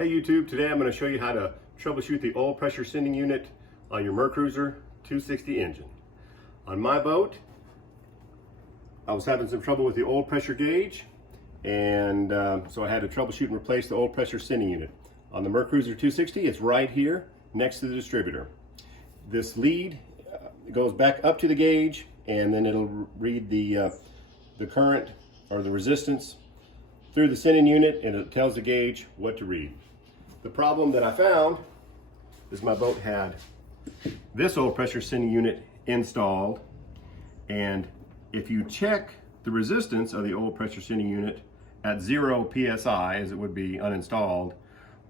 Hey YouTube, today I'm going to show you how to troubleshoot the oil pressure sending unit on your Mercruiser 260 engine. On my boat, I was having some trouble with the oil pressure gauge, and so I had to troubleshoot and replace the oil pressure sending unit. On the Mercruiser 260, it's right here next to the distributor. This lead goes back up to the gauge, and then it'll read the current or the resistance through the sending unit, and it tells the gauge what to read. The problem that I found is my boat had this oil pressure sending unit installed, and if you check the resistance of the oil pressure sending unit at 0 psi, as it would be uninstalled,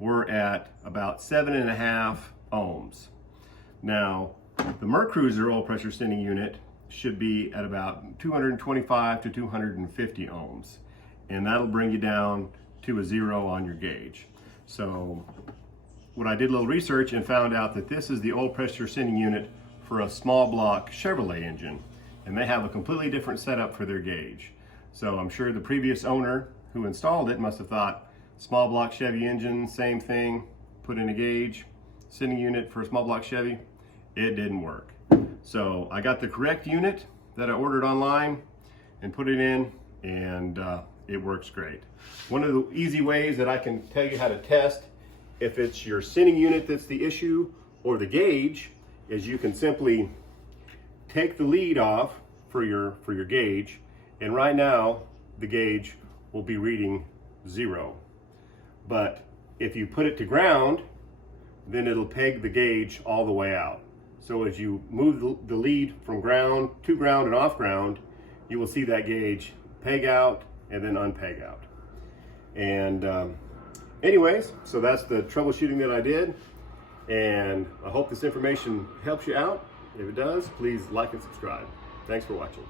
we're at about 7.5 ohms. Now, the Mercruiser oil pressure sending unit should be at about 225 to 250 ohms, and that'll bring you down to a 0 on your gauge. So when I did a little research and found out that this is the oil pressure sending unit for a small block Chevrolet engine, and they have a completely different setup for their gauge. So I'm sure the previous owner who installed it must have thought, small block Chevy engine, same thing, put in a gauge, sending unit for a small block Chevy. It didn't work. So I got the correct unit that I ordered online and put it in, and it works great. One of the easy ways that I can tell you how to test if it's your sending unit that's the issue or the gauge is you can simply take the lead off for your gauge, and right now the gauge will be reading 0. But if you put it to ground, then it'll peg the gauge all the way out. So as you move the lead from ground to ground and off ground, you will see that gauge peg out and then unpeg out. And anyways, so that's the troubleshooting that I did, and I hope this information helps you out. If it does, please like and subscribe. Thanks for watching.